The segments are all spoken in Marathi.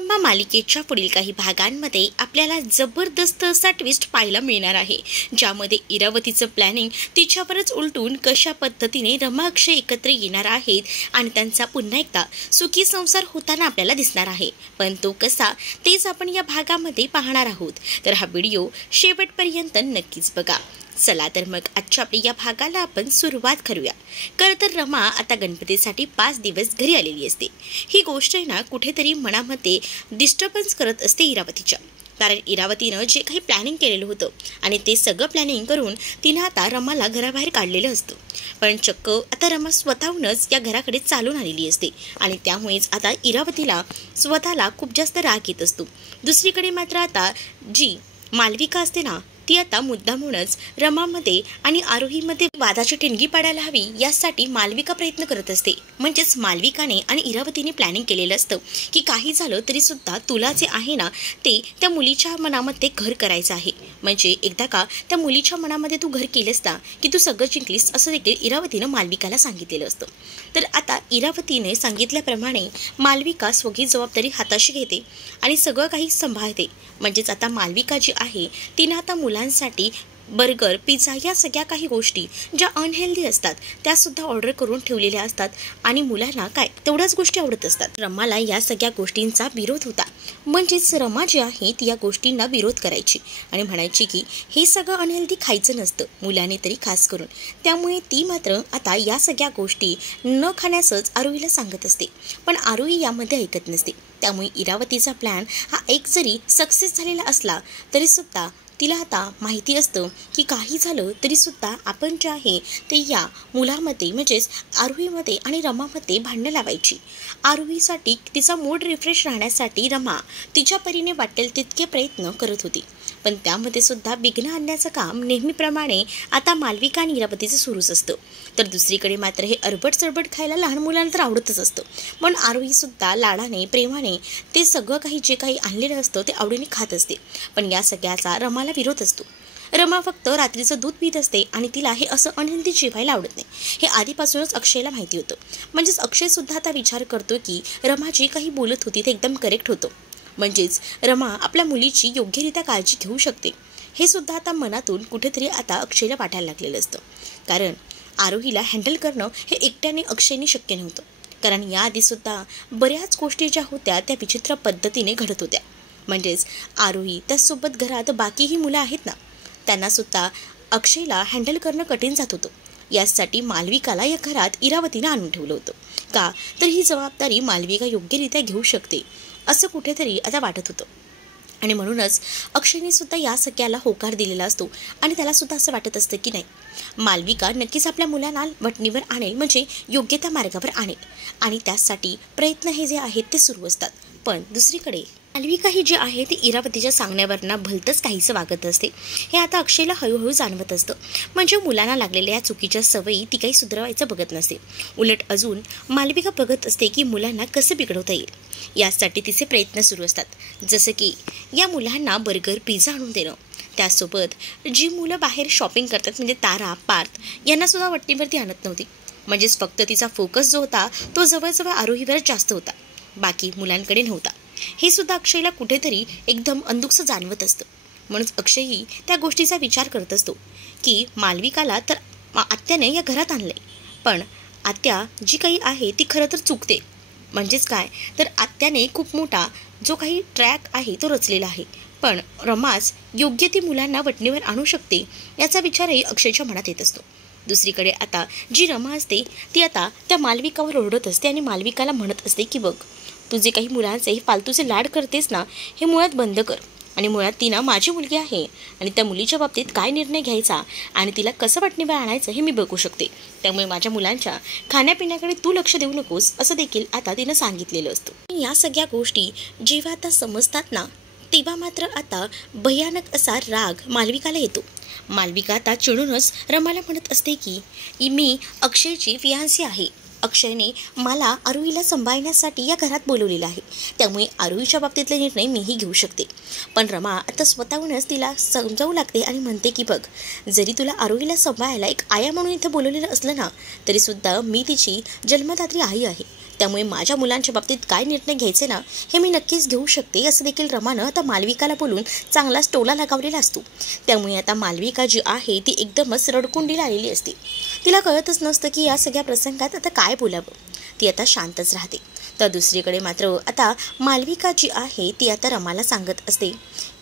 मालिकेच्या पुढील काही भागांमध्ये आपल्याला जबरदस्त असा ट्विस्ट पाहायला मिळणार आहे, ज्यामध्ये इरावतीचं प्लॅनिंग तिच्यावरच उलटून कशा पद्धतीने रमा अक्षय एकत्र येणार आहेत आणि त्यांचा पुन्हा एकदा सुखी संसार होताना आपल्याला दिसणार आहे। पण तो कसा तेच आपण या भागामध्ये पाहणार आहोत, तर हा व्हिडिओ शेवटपर्यंत नक्कीच बघा। चला तर मग आजच्या आपल्या या भागाला आपण सुरुवात करूया। खरं तर रमा आता गणपतीसाठी 5 दिवस घरी आलेली असते। ही गोष्ट आहे ना कुठेतरी मनामध्ये डिस्टर्बन्स करत असते इरावतीच्या, कारण इरावतीनं जे काही प्लॅनिंग केलेलं होतं आणि ते सगळं प्लॅनिंग करून तिनं आता रमाला घराबाहेर काढलेलं असतं। पण चक्क आता रमा स्वतःहूनच या घराकडे चालून आलेली असते आणि त्यामुळेच आता इरावतीला स्वतःला खूप जास्त राग येत असतो। दुसरीकडे मात्र आता जी मालविका असते ना, ती आता मुद्दामूनच रमामध्ये आणि आरोहीमध्ये वादाची ठिणगी पाडायला हवी यासाठी मालविका प्रयत्न करत असते। म्हणजेच मालविकाने आणि इरावतीने प्लॅनिंग केलेलं असतं की काही झालं तरी सुद्धा तुला जे आहे ना ते त्या मुलीच्या मनामध्ये घर करायचं आहे। म्हणजे एकदा का त्या मुलीच्या मनामध्ये तू घर केलंस ना की तू सगळं जिंकलीस, असं देखील इरावतीनं मालविकाला सांगितलेलं असतं। तर आता इरावतीने सांगितल्याप्रमाणे मालविका सगळी जबाबदारी हाताशी घेते आणि सगळं काही सांभाळते। म्हणजेच आता मालविका जी आहे तिनं आता मुलांसाठी बर्गर, पिझ्झा या सगळ्या काही गोष्टी ज्या अनहेल्दी असतात त्या सुद्धा ऑर्डर करून ठेवलेल्या असतात आणि मुलांना काय तेवढ्याच गोष्टी आवडत असतात। रमाला या सगळ्या गोष्टींचा विरोध होता। म्हणजेच रमा जी आहे ती या गोष्टींना विरोध करायची आणि म्हणायची की हे सगळं अनहेल्दी खायचं नसतं, मुलांनी तरी खास करून। त्यामुळे ती मात्र आता या सगळ्या गोष्टी न खाण्यासच आरोहीला सांगत असते, पण आरोही यामध्ये ऐकत नसते। त्यामुळे इरावतीचा प्लॅन हा एक जरी सक्सेस झालेला असला तरी सुद्धा तिला आता माहिती असतं की काही झालं तरी सुद्धा आपण जे आहे ते या मुलामध्ये म्हणजेच आरोहीमध्ये आणि रमामध्ये भांडणं लावायची। आरोहीसाठी तिचा मूड रिफ्रेश राहण्यासाठी रमा तिच्या परीने वाटेल तितके प्रयत्न करत होती, पण त्यामध्ये सुद्धा विघ्न आणण्याचं काम नेहमीप्रमाणे आता मालविका आणि इरावतीचं सुरूच असतं। तर दुसरीकडे मात्र हे अरबट सरबट खायला लहान मुलांना तर आवडतच असतं, पण आरोही सुद्धा लाडाने प्रेमाने ते सगळं काही जे काही आणलेलं असतं ते आवडीने खात असते। पण या सगळ्याचा रमाला विरोध असतो। रमा फक्त रात्रीचं दूध पीत असते आणि तिला हे असं अनहेल्दी जेवायला आवडत नाही, हे आधीपासूनच अक्षयला माहिती होतं। म्हणजेच अक्षय सुद्धा आता विचार करतो की रमा जे काही बोलत होती ते एकदम करेक्ट होतं। म्हणजेच रमा आपल्या मुलीची योग्यरित्या काळजी घेऊ शकते, हे सुद्धा आता मनातून कुठेतरी आता अक्षयला वाटायला लागलेलं असतं। कारण आरोहीला हँडल करणं हे एकट्याने अक्षयने शक्य नव्हतं, कारण याआधी सुद्धा बऱ्याच गोष्टी ज्या होत्या त्या विचित्र पद्धतीने घडत होत्या। म्हणजेच आरोही त्यासोबत घरात बाकीही मुलं आहेत ना, त्यांना सुद्धा अक्षयला हँडल करणं कठीण जात होतं। यासाठी मालविकाला या घरात इरावतीनं आणून ठेवलं होतं, का तर ही जबाबदारी मालविका योग्यरित्या घेऊ शकते असं कुठेतरी आता वाटत होतं। आणि म्हणूनच अक्षयने सुद्धा या सगळ्याला होकार दिलेला असतो आणि त्याला सुद्धा असं वाटत असतं की नाही, मालविका नक्कीच आपल्या मुलांना वटणीवर आणेल, म्हणजे योग्य त्या मार्गावर आणेल आणि त्यासाठी प्रयत्न हे जे आहेत ते सुरू असतात। पण दुसरीकडे मालविका ही जी आहे ती इरावतीच्या सांगण्यावरना भलतंच काहीसं वागत असते, हे आता अक्षयला हळूहळू जाणवत असतं। म्हणजे मुलांना लागलेल्या या चुकीच्या सवयी ती काही सुधारायचं बघत नसते, उलट अजून मालविका बघत असते की मुलांना कसं बिघडवता येईल, यासाठी तिचे प्रयत्न सुरू असतात। जसं की या मुलांना बर्गर, पिझ्झा आणून देणं, त्यासोबत जी मुलं बाहेर शॉपिंग करतात म्हणजे तारा, पार्थ यांना सुद्धा वटणीवरती आणत नव्हती। म्हणजेच फक्त तिचा फोकस जो होता तो जवळजवळ आरोहीवर जास्त होता, बाकी मुलांकडे नव्हता। हे सुद्धा अक्षयला कुठेतरी एकदम अंदुकसं जाणवत असतं। म्हणून अक्षयही त्या गोष्टीचा विचार करत असतो की मालविकाला तर आत्याने या घरात आणले, पण आत्या जी काही आहे ती खरं तर चुकते। म्हणजेच काय तर आत्याने खूप मोठा जो काही ट्रॅक आहे तो रचलेला आहे, पण रमाच योग्य ती मुलांना वटणीवर आणू शकते याचा विचारही अक्षयच्या मनात येत असतो। दुसरीकडे आता जी रमा असते ती आता त्या मालविकावर ओरडत असते आणि मालविकाला म्हणत असते की बघ, तू जे काही मुलांचे फालतूचे लाड करतेस ना हे मुळात बंद कर, आणि मुळात ती ना माझी मुलगी आहे आणि त्या मुलीच्या बाबतीत काय निर्णय घ्यायचा आणि तिला कसं वटणीवर आणायचं हे मी बघू शकते। त्यामुळे माझ्या मुलांच्या खाण्यापिण्याकडे तू लक्ष देऊ नकोस असं देखील आता तिनं सांगितलेलं असतं। या सगळ्या गोष्टी जेव्हा आता समजतात ना तेव्हा मात्र आता भयानक असा राग मालविकाला येतो। मालविका आता चिडूनच रमाला म्हणत असते की मी अक्षयची फियांसी आहे, अक्षयने मला आरोहीला सांभाळण्यासाठी या घरात बोलवलेलं आहे, त्यामुळे आरोहीच्या बाबतीतले निर्णय मीही घेऊ शकते। पण रमा आता स्वतःहूनच तिला समजावू लागते आणि म्हणते की बघ, जरी तुला आरोहीला सांभाळायला एक आया म्हणून इथं बोलवलेलं असलं ना तरीसुद्धा मी तिची जन्मदात्री आई आहे, त्यामुळे माझ्या मुलांच्या बाबतीत काय निर्णय घ्यायचे ना हे मी नक्कीच घेऊ शकते, असं देखील रमानं आता मालविकाला बोलून चांगलाच टोला लगावलेला असतो. त्यामुळे आता मालविका जी आहे ती एकदमच रडकुंडीला आलेली असते. तिला कळतच नसतं की या सगळ्या प्रसंगात आता काय बोलावं. ती आता शांतच राहते. तर दुसरीकडे मात्र आता मालविका जी आहे ती आता रमाला सांगत असते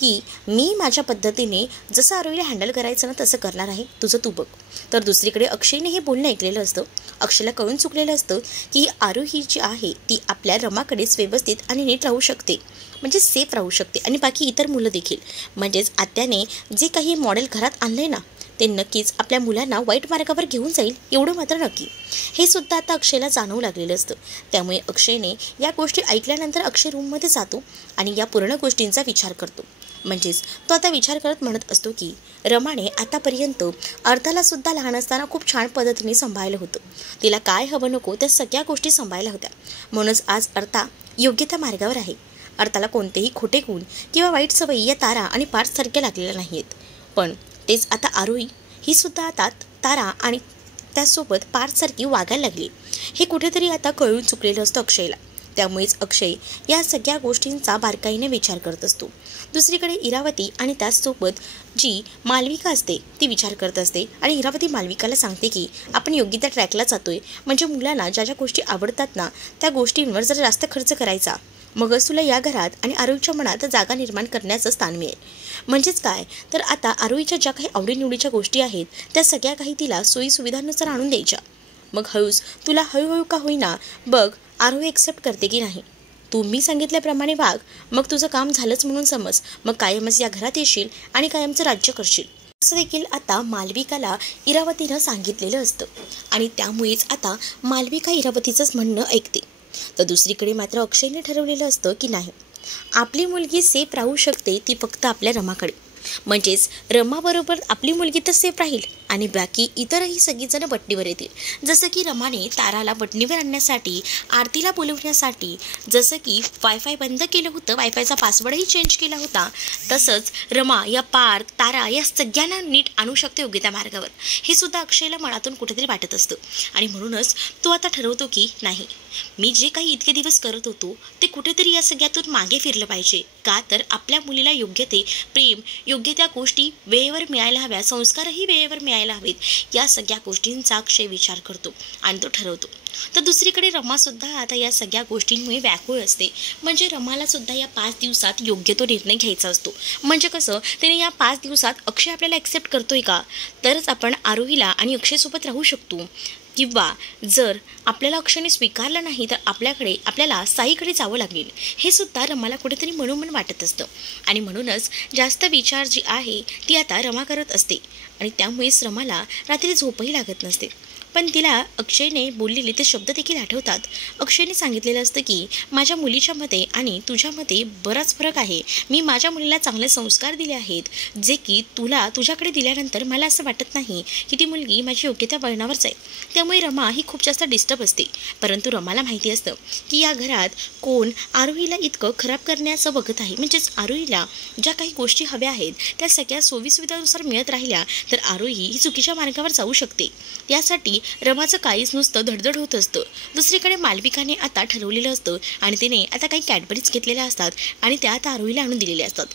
की मी माझ्या पद्धतीने जसं आरोहीला हँडल करायचं ना तसं करणार आहे, तुझं तू बघ. तर दुसरीकडे अक्षयने हे बोलणं ऐकलेलं असतं. अक्षयला कळून चुकलेलं असतं की आरोही जी आहे ती आपल्या रमाकडेच व्यवस्थित आणि नीट राहू शकते, म्हणजे सेफ राहू शकते, आणि बाकी इतर मुलं देखील, म्हणजेच आत्याने जे काही मॉडेल घरात आणले ना ते नक्कीच आपल्या मुलांना वाईट मार्गावर घेऊन जाईल, एवढं मात्र नक्की. हे सुद्धा आता अक्षयला जाणवू लागलेलं असतं. त्यामुळे अक्षयने या गोष्टी ऐकल्यानंतर अक्षय रूममध्ये जातो आणि या पूर्ण गोष्टींचा विचार करतो. म्हणजेच तो आता विचार करत म्हणत असतो की रमाने आतापर्यंत अर्थाला सुद्धा लहान असताना खूप छान पद्धतीने सांभाळलं होतं. तिला काय हवं नको त्या सगळ्या गोष्टी सांभाळल्या होत्या. म्हणूनच आज अर्था योग्य त्या मार्गावर आहे. अर्थाला कोणतेही खोटे गुण किंवा वाईट सवयी या तारा आणि पार्थसारख्या लागलेल्या नाही आहेत. पण तेच आता आरोही ही सुद्धा आता तारा आणि त्यासोबत पार्थसारखी वागायला लागली. हे कुठेतरी आता कळून चुकलेलं असतं अक्षयला. त्यामुळेच अक्षय या सगळ्या गोष्टींचा बारकाईने विचार करत असतो. दुसरीकडे इरावती आणि त्याचसोबत जी मालविका असते ती विचार करत असते आणि इरावती मालविकाला सांगते की आपण योग्य त्या ट्रॅकला जातोय, म्हणजे मुलांना ज्या ज्या गोष्टी आवडतात ना त्या गोष्टींवर जर जास्त खर्च करायचा, मगच तुला या घरात आणि आरोहीच्या मनात जागा निर्माण करण्याचं स्थान मिळेल. म्हणजेच काय तर आता आरोहीच्या ज्या काही आवडीनिवडीच्या गोष्टी आहेत त्या सगळ्या काही तिला सोयीसुविधांनुसार आणून द्यायच्या. मग तुला हळूहळू का होईना बघ आरोही एक्सेप्ट करते की नाही. तू मी सांगितल्याप्रमाणे वाग, मग तुझं काम झालंच म्हणून समज. मग कायमच या घरात येशील आणि कायमचं राज्य करशील, असं देखील आता मालविकाला इरावतीनं सांगितलेलं असतं. आणि त्यामुळेच आता मालविका इरावतीचंच म्हणणं ऐकते. तर दुसरीकडे मात्र अक्षयने ठरवलेलं असतं की नाही, आपली मुलगी सेफ राहू शकते ती फक्त आपल्या रमाकडे. म्हणजेच रमाबरोबर आपली मुलगी तर सेफ राहील आणि बाकी इतरही सगळीजणं बटणीवर येतील. जसं की रमाने ताराला बटणीवर आणण्यासाठी, आरतीला बोलवण्यासाठी जसं की वायफाय बंद केलं होतं, वायफायचा पासवर्डही चेंज केला होता, तसंच रमा या पार्थ तारा या सगळ्यांना नीट आणू शकते योग्य त्या मार्गावर. हे सुद्धा अक्षयला मनातून कुठेतरी वाटत असतं. आणि म्हणूनच तो आता ठरवतो की नाही, मी जे काही इतके दिवस करत होतो ते कुठेतरी या सगळ्यातून मागे फिरलं पाहिजे. का तर आपल्या मुलीला योग्य ते प्रेम, योग्य त्या गोष्टी वेळेवर मिळायला हव्या, संस्कारही वेळेवर मिळायला हवेत. या सगळ्या गोष्टींचा अक्षय विचार करतो आणि तो ठरवतो. तर दुसरीकडे रमासुद्धा आता या सगळ्या गोष्टींमुळे व्याकुळ असते. म्हणजे रमाला सुद्धा या 5 दिवसात योग्य तो निर्णय घ्यायचा असतो. म्हणजे कसं, त्याने या 5 दिवसात अक्षय आपल्याला ॲक्सेप्ट करतोय का, तरच आपण आरोहीला आणि अक्षयसोबत राहू शकतो. किंवा जर आपल्याला अक्षयने स्वीकारलं नाही तर आपल्याला साईकडे जावं लागेल. हे सुद्धा रमाला कुठेतरी मनोमन वाटत असतं. आणि म्हणूनच जास्त विचार जी आहे ती आता रमा करत असते आणि त्यामुळेच रमाला रात्री झोपही लागत नसते. पण तिला अक्षयने बोललेले ते शब्द देखील आठवतात. अक्षयने सांगितलेलं असतं की माझ्या मुलीच्या मते आणि तुझ्यामध्ये बराच फरक आहे. मी माझ्या मुलीला चांगले संस्कार दिले आहेत, जे की तुझ्याकडे दिल्यानंतर मला असं वाटत नाही की ती मुलगी माझी योग्य त्या वळणावर जाईल. त्यामुळे रमा ही खूप जास्त डिस्टर्ब असते. परंतु रमाला माहिती असतं की या घरात कोण आरोहीला इतकं खराब करण्याचं बघत आहे. म्हणजेच आरोहीला ज्या काही गोष्टी हव्या आहेत त्या सगळ्या सोयीसुविधानुसार मिळत राहिल्या तर आरोही ही चुकीच्या मार्गावर जाऊ शकते. त्यासाठी रमाचं काहीच नुसतं धडधड होत असतं. दुसरीकडे मालविकाने आता ठरवलेलं असतं आणि तिने आता काही कॅडबरीज घेतलेल्या असतात आणि त्या आता आरोहीला आणून दिलेल्या असतात.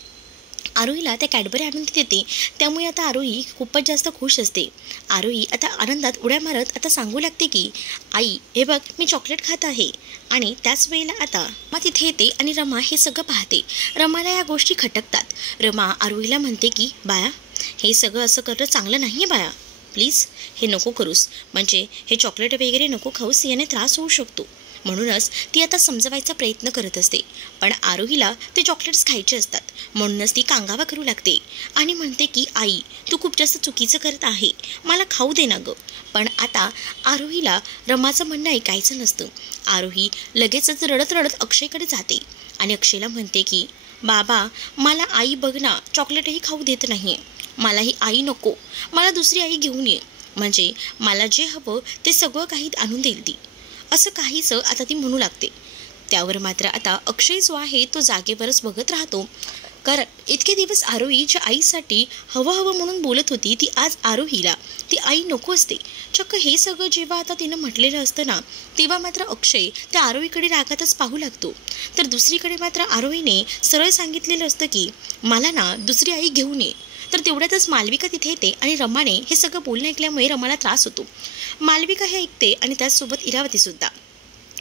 आरोहीला त्या कॅडबरी आणून देते. त्यामुळे आता आरोही खूपच जास्त खुश असते. आरोही आता आनंदात उड्या मारत आता सांगू लागते की आई हे बघ मी चॉकलेट खात आहे. आणि त्याच वेळेला आता मग तिथे येते आणि रमा हे सगळं पाहते. रमाला या गोष्टी खटकतात. रमा आरोहीला म्हणते की बाया हे सगळं असं करणं चांगलं नाही आहे बाया, प्लीज हे नको करूस, म्हणजे हे चॉकलेट वगैरे नको खाऊस, याने त्रास होऊ शकतो. म्हणूनच ती आता समजवायचा प्रयत्न करत असते. पण आरोहीला ते चॉकलेट्स खायचे असतात. म्हणूनच ती कांगावा करू लागते आणि म्हणते की आई तू खूप जास्त चुकीचं करत आहे, मला खाऊ दे ना गं. पण आता आरोहीला रमाचं म्हणणं ऐकायचं नसतं. आरोही लगेचच रडत रडत अक्षयकडे जाते आणि अक्षयला म्हणते की बाबा मला आई बघ ना चॉकलेटही खाऊ देत नाही, मला ही आई नको, मला दुसरी आई घेऊन ये, म्हणजे मला जे हवं ते सगळं काही आणून देईल ती, असं काहीचं आता ती म्हणू लागते. त्यावर मात्र आता अक्षय जो आहे तो जागेवरच बघत राहतो. कारण इतके दिवस आरोहीच्या आईसाठी हवं हवं म्हणून बोलत होती ती आज आरोहीला ती आई नको असते. चक्क हे सगळं जेव्हा आता तिनं म्हटलेलं असतं ना, तेव्हा मात्र अक्षय त्या आरोहीकडे रागातच पाहू लागतो. तर दुसरीकडे मात्र आरोहीने सरळ सांगितलेलं असतं की मला ना दुसरी आई घेऊन ये. तर तेवढ्यातच मालविका तिथे येते आणि रमाने हे सगळं बोलणं ऐकल्यामुळे रमाला त्रास होतो. मालविका हे ऐकते आणि त्याचसोबत इरावतीसुद्धा.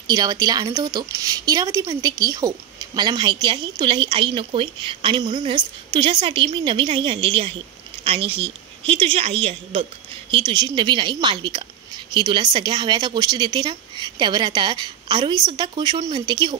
इरावतीला आनंद होतो. इरावती म्हणते की हो, मला माहिती आहे तुला ही आई नकोय आणि म्हणूनच तुझ्यासाठी मी नवीन आई आणलेली आहे. आणि ही तुझी आई आहे बघ, ही तुझी नवीन आई मालविका. ही तुला सगळ्या हव्या त्या गोष्टी देते ना. त्यावर आता आरोहीसुद्धा खुश होऊन म्हणते की हो.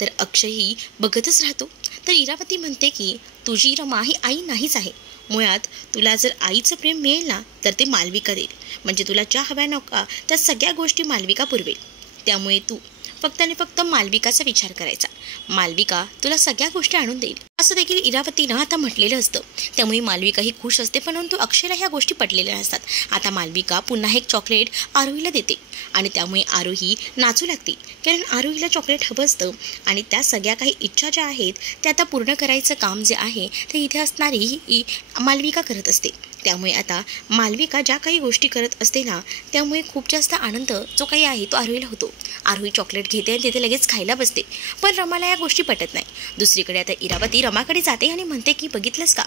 तर अक्षयही बघतच राहतो. तर इरावती म्हणते की तुझी रमा ही आई नाहीच आहे. मुळात तुला जर आईचं प्रेम मिळेल ना तर ते मालविका देईल. म्हणजे तुला ज्या हव्या नका त्या सगळ्या गोष्टी मालविका पुरवेल. त्यामुळे तू फक्त आणि फक्त मालविकाचा विचार करायचा. मालविका तुला सगळ्या गोष्टी आणून देईल असं देखील इरावतीनं आता म्हटलेलं असतं. त्यामुळे मालविका ही खुश असते. परंतु अक्षयला ह्या गोष्टी पटलेल्या नसतात. आता मालविका पुन्हा एक चॉकलेट आरोहीला देते आणि त्यामुळे आरोही नाचू लागते. कारण आरोहीला चॉकलेट हवं असतं आणि त्या सगळ्या काही इच्छा ज्या आहेत त्या आता पूर्ण करायचं काम जे आहे ते इथे असणारी ही मालविका करत असते. त्यामुळे आता मालविका ज्या काही गोष्टी करत असते ना, त्यामुळे खूप जास्त आनंद जो काही आहे तो आरोहीला होतो. आरोही चॉकलेट घेते आणि तिथे लगेच खायला बसते. पण रमाला या गोष्टी पटत नाही. दुसरीकडे आता इरावती रमाकडे जाते आणि म्हणते की बघितलंस का,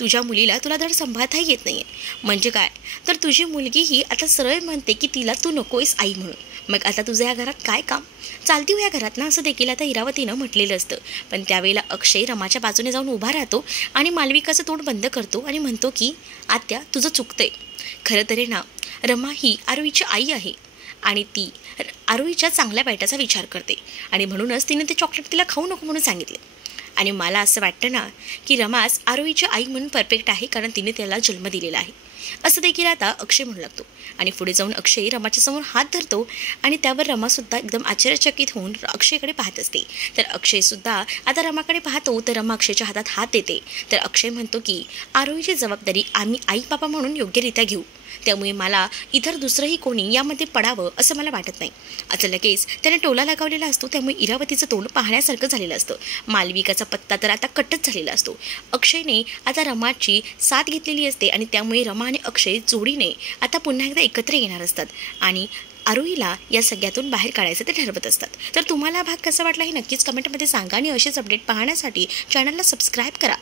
तुझ्या मुलीला तुला धड सांभाळताही येत नाही आहे. म्हणजे काय, तर तुझी मुलगी ही आता सरळ म्हणते की तिला तू नकोयस आई म्हणून. मग आता तुझं या घरात काय काम चालती हो या घरात ना, असं देखील आता इरावतीनं म्हटलेलं असतं. पण त्यावेळेला अक्षय रमाच्या बाजूने जाऊन उभा राहतो आणि मालविकाचं तोंड बंद करतो आणि म्हणतो की आत्या तुझं चुकतंय. खरं तरी ना, रमा ही आरोहीची आई आहे आणि ती आरोहीच्या चांगल्या वाईटाचा विचार करते आणि म्हणूनच तिने ते चॉकलेट तिला खाऊ नको म्हणून सांगितले. आणि मला असं वाटतं ना की रमाच आरोहीची आई म्हणून परफेक्ट आहे, कारण तिने त्याला जन्म दिलेला आहे असं देखील आता अक्षय म्हणू लागतो. आणि पुढे जाऊन अक्षय रमाच्या समोर हात धरतो आणि त्यावर रमासुद्धा एकदम आश्चर्यचकित होऊन अक्षयकडे पाहत असते. तर अक्षयसुद्धा आता रमाकडे पाहतो. तर रमा अक्षयच्या हातात हात देते. तर अक्षय म्हणतो की आरोहीची जबाबदारी आम्ही आई बाबा म्हणून योग्यरित्या घेऊ. त्यामुळे मला इतर दुसरंही कोणी यामध्ये पडावं असं मला वाटत नाही. आता लगेच त्याने टोला लगावलेला असतो. त्यामुळे इरावतीचं तोंड पाहण्यासारखं झालेलं असतं. मालविकाचा पत्ता तर आता कट्टच झालेला असतो. अक्षयने आता रमाची साथ घेतलेली असते आणि त्यामुळे रमा आणि अक्षय जोडीने आता पुन्हा एकदा एकत्र येणार असतात आणि आरोहीला या सगळ्यातून बाहेर काढायचं ते ठरवत असतात. तर तुम्हाला भाग कसा वाटला हे नक्कीच कमेंटमध्ये सांगा आणि असेच अपडेट पाहण्यासाठी चॅनलला सबस्क्राईब करा.